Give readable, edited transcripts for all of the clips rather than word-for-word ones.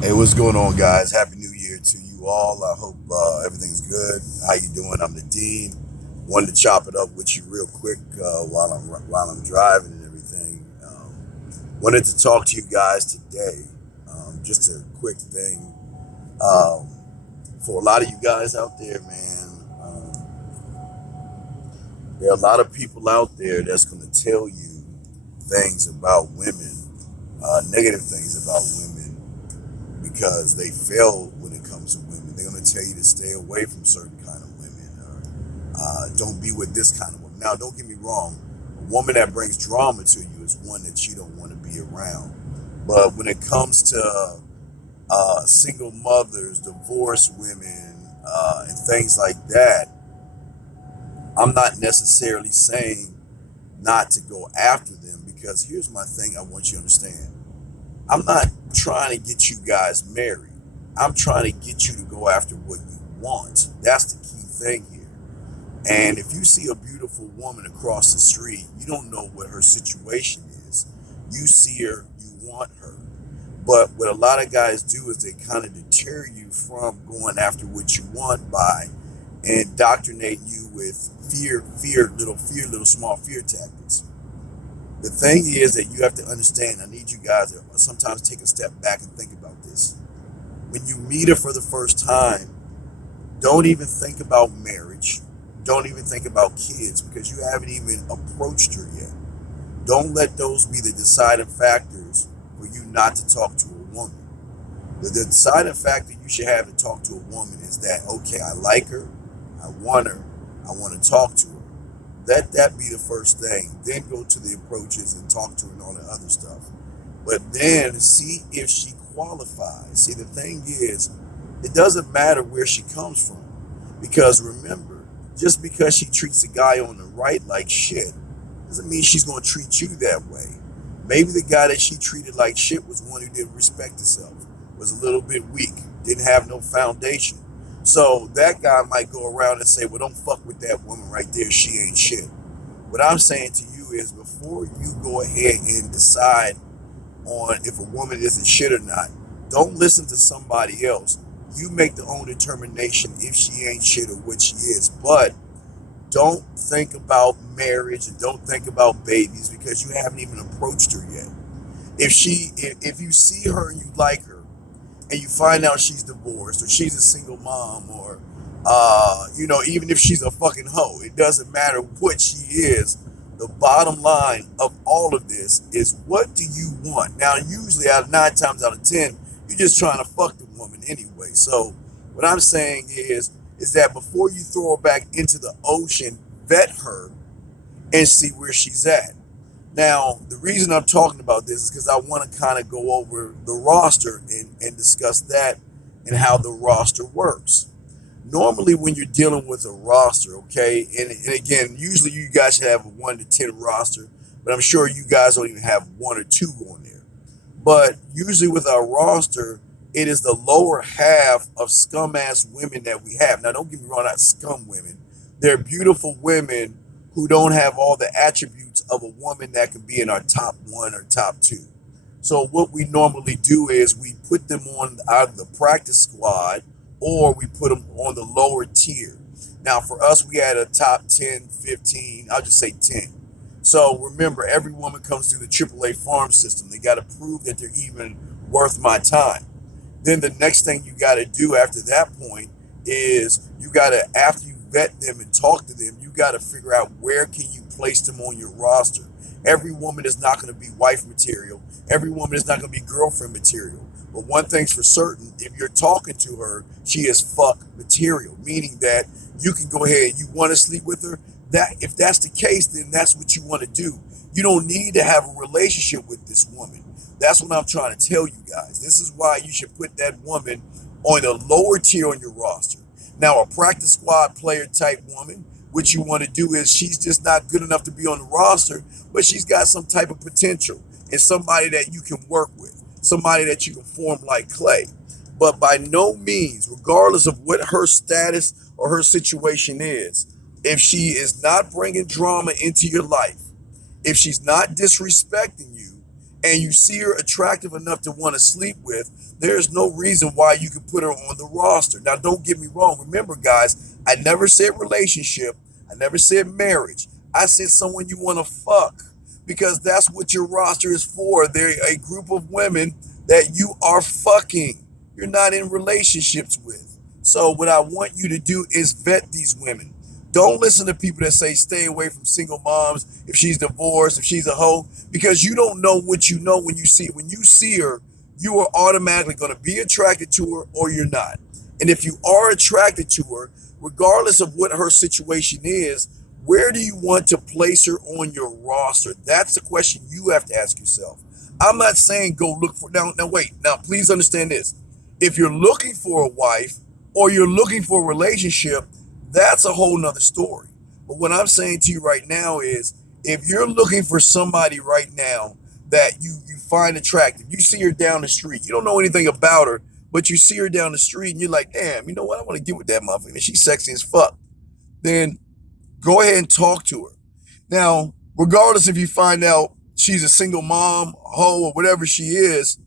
Hey, what's going on, guys? Happy New Year to you all. I hope everything's good. How you doing? I'm the Dean. Wanted to chop it up with you real quick while I'm driving and everything. Wanted to talk to you guys today. Just a quick thing um, for a lot of you guys out there, man. There are a lot of people out there that's going to tell you things about women, negative things about women because they fail when it comes to women. They're going to tell you to stay away from certain kind of women or don't be with this kind of woman. Now, don't get me wrong. A woman that brings drama to you is one that you don't want to be around. But when it comes to single mothers, divorced women, and things like that, I'm not necessarily saying not to go after them because here's my thing I want you to understand. I'm not trying to get you guys married. I'm trying to get you to go after what you want. That's the key thing here. And if you see a beautiful woman across the street, you don't know what her situation is. You see her, you want her. But what a lot of guys do is they kind of deter you from going after what you want by indoctrinating you with fear, little small fear tactics. The thing is that you have to understand, I need you guys to sometimes take a step back and think about this. When you meet her for the first time, don't even think about marriage. Don't even think about kids because you haven't even approached her yet. Don't let those be the deciding factors for you not to talk to a woman. The deciding factor you should have to talk to a woman is that, okay, I like her, I want to talk to her. Let that be the first thing. Then go to the approaches and talk to her and all the other stuff. But then see if she qualifies. See, the thing is, it doesn't matter where she comes from. Because remember, just because she treats a guy on the right like shit, doesn't mean she's going to treat you that way. Maybe the guy that she treated like shit was one who didn't respect himself, was a little bit weak, didn't have no foundation. So that guy might go around and say, well, don't fuck with that woman right there. She ain't shit. What I'm saying to you is before you go ahead and decide on if a woman isn't shit or not, don't listen to somebody else. You make the own determination if she ain't shit or what she is. But don't think about marriage and don't think about babies because you haven't even approached her yet. If you see her and you like her and you find out she's divorced or she's a single mom or even if she's a fucking hoe, it doesn't matter what she is. The bottom line of all of this is what do you want? Now, usually out of 9 times out of 10, you're just trying to fuck the woman anyway. So what I'm saying is that before you throw her back into the ocean, vet her and see where she's at. Now, the reason I'm talking about this is because I want to kind of go over the roster and discuss that and how the roster works. Normally, when you're dealing with a roster, okay, and again, usually you guys should have a 1 to 10 roster, but I'm sure you guys don't even have one or two on there. But usually with our roster, it is the lower half of scum ass women that we have. Now, don't get me wrong, not scum women. They're beautiful women who don't have all the attributes of a woman that can be in our top one or top two. So what we normally do is we put them on either the practice squad or we put them on the lower tier. Now for us, we had a top 10, 15, I'll just say 10. So remember, every woman comes through the AAA farm system. They got to prove that they're even worth my time. Then the next thing you got to do after that point is you got to, after you vet them and talk to them, you got to figure out where can you place them on your roster. Every woman is not going to be wife material. Every woman is not going to be girlfriend material. But one thing's for certain, if you're talking to her, she is fuck material, meaning that you can go ahead, you want to sleep with her. That if that's the case, then that's what you want to do. You don't need to have a relationship with this woman. That's what I'm trying to tell you guys. This is why you should put that woman on the lower tier on your roster. Now, a practice squad player type woman, what you want to do is she's just not good enough to be on the roster, but she's got some type of potential and somebody that you can work with, somebody that you can form like clay. But by no means, regardless of what her status or her situation is, if she is not bringing drama into your life, if she's not disrespecting you, and you see her attractive enough to want to sleep with, there's no reason why you could put her on the roster. Now, don't get me wrong. Remember, guys, I never said relationship. I never said marriage. I said someone you want to fuck, because that's what your roster is for. They're a group of women that you are fucking. You're not in relationships with. So what I want you to do is vet these women. Don't listen to people that say stay away from single moms if she's divorced, if she's a hoe, because you don't know what you know when you see it. When you see her, you are automatically going to be attracted to her or you're not. And if you are attracted to her, regardless of what her situation is, where do you want to place her on your roster? That's the question you have to ask yourself. I'm not saying go look for now wait. Now please understand this. If you're looking for a wife or you're looking for a relationship, that's a whole nother story. But what I'm saying to you right now is if you're looking for somebody right now that you find attractive, you see her down the street, you don't know anything about her, but you see her down the street and you're like, damn, you know what? I want to get with that motherfucker. She's sexy as fuck. Then go ahead and talk to her. Now, regardless if you find out she's a single mom, hoe, or whatever she is,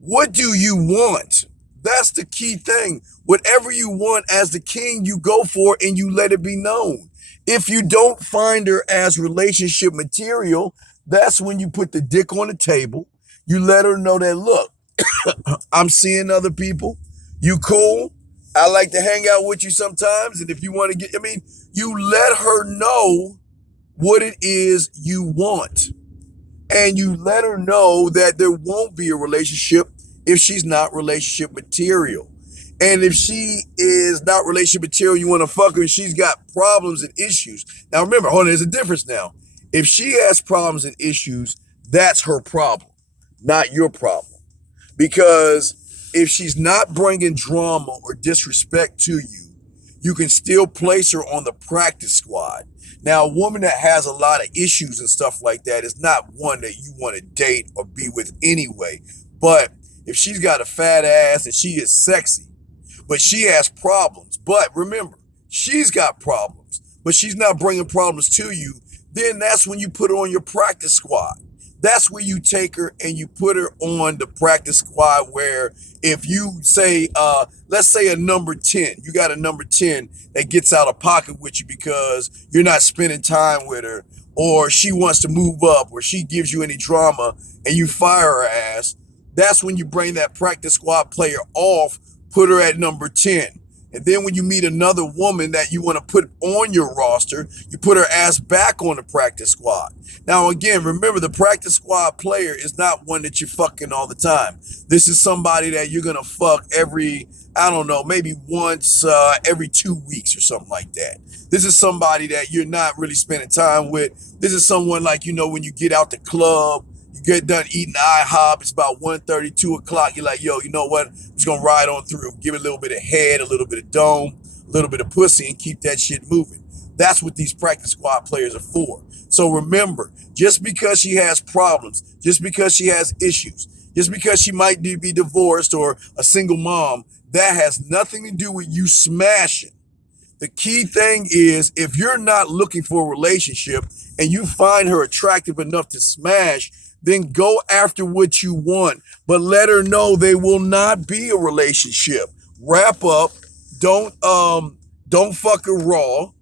what do you want? That's the key thing. Whatever you want as the king, you go for and you let it be known. If you don't find her as relationship material, that's when you put the dick on the table. You let her know that, look, I'm seeing other people. You cool? I like to hang out with you sometimes. And if you want to you let her know what it is you want. And you let her know that there won't be a relationship if she's not relationship material. And if she is not relationship material, you want to fuck her and she's got problems and issues. Now remember, hold on, there's a difference now. If she has problems and issues, that's her problem, not your problem. Because if she's not bringing drama or disrespect to you, you can still place her on the practice squad. Now, a woman that has a lot of issues and stuff like that is not one that you want to date or be with anyway. But if she's got a fat ass and she is sexy, but she has problems, but remember, she's got problems, but she's not bringing problems to you, then that's when you put her on your practice squad. That's where you take her and you put her on the practice squad where if you say, let's say a number 10, you got a number 10 that gets out of pocket with you because you're not spending time with her, or she wants to move up, or she gives you any drama and you fire her ass, that's when you bring that practice squad player off, put her at number 10. And then when you meet another woman that you want to put on your roster, you put her ass back on the practice squad. Now, again, remember, the practice squad player is not one that you're fucking all the time. This is somebody that you're going to fuck every, I don't know, maybe once every 2 weeks or something like that. This is somebody that you're not really spending time with. This is someone like, when you get out the club, you get done eating IHOP, it's about 1:30, 2 o'clock. You're like, yo, you know what? I'm just going to ride on through. Give it a little bit of head, a little bit of dome, a little bit of pussy, and keep that shit moving. That's what these practice squad players are for. So remember, just because she has problems, just because she has issues, just because she might be divorced or a single mom, that has nothing to do with you smashing. The key thing is, if you're not looking for a relationship and you find her attractive enough to smash, then go after what you want, but let her know they will not be a relationship. Wrap up. Don't fuck her raw,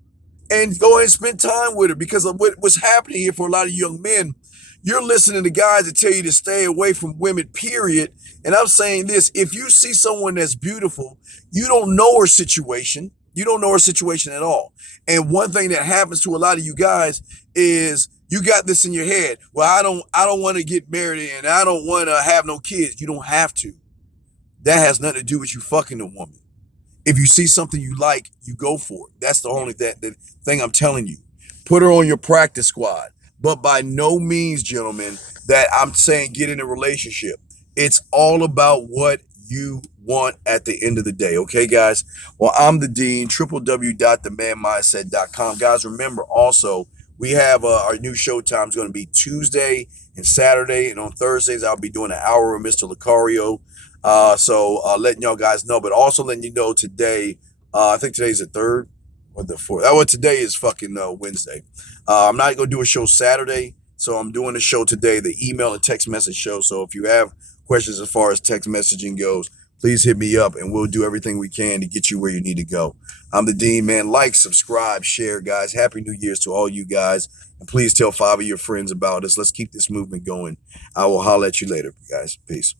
and go ahead and spend time with her, because of what's happening here for a lot of young men. You're listening to guys that tell you to stay away from women, period. And I'm saying this, if you see someone that's beautiful, you don't know her situation. You don't know her situation at all. And one thing that happens to a lot of you guys is you got this in your head. Well, I don't want to get married and I don't want to have no kids. You don't have to. That has nothing to do with you fucking a woman. If you see something you like, you go for it. That's the only the thing I'm telling you. Put her on your practice squad. But by no means, gentlemen, that I'm saying get in a relationship. It's all about what you want at the end of the day. Okay, guys? Well, I'm the Dean, www.themanmindset.com. Guys, remember also, we have our new show time is going to be Tuesday and Saturday. And on Thursdays, I'll be doing an hour with Mr. Lucario. So letting y'all guys know, but also letting you know today, I think today's the 3rd or the 4th. Today is fucking Wednesday. I'm not going to do a show Saturday So I'm doing the show today, the email and text message show. So if you have questions as far as text messaging goes, please hit me up and we'll do everything we can to get you where you need to go. I'm the Dean, man. Like, subscribe, share, guys. Happy New Year's to all you guys. And please tell 5 of your friends about us. Let's keep this movement going. I will holler at you later, guys. Peace.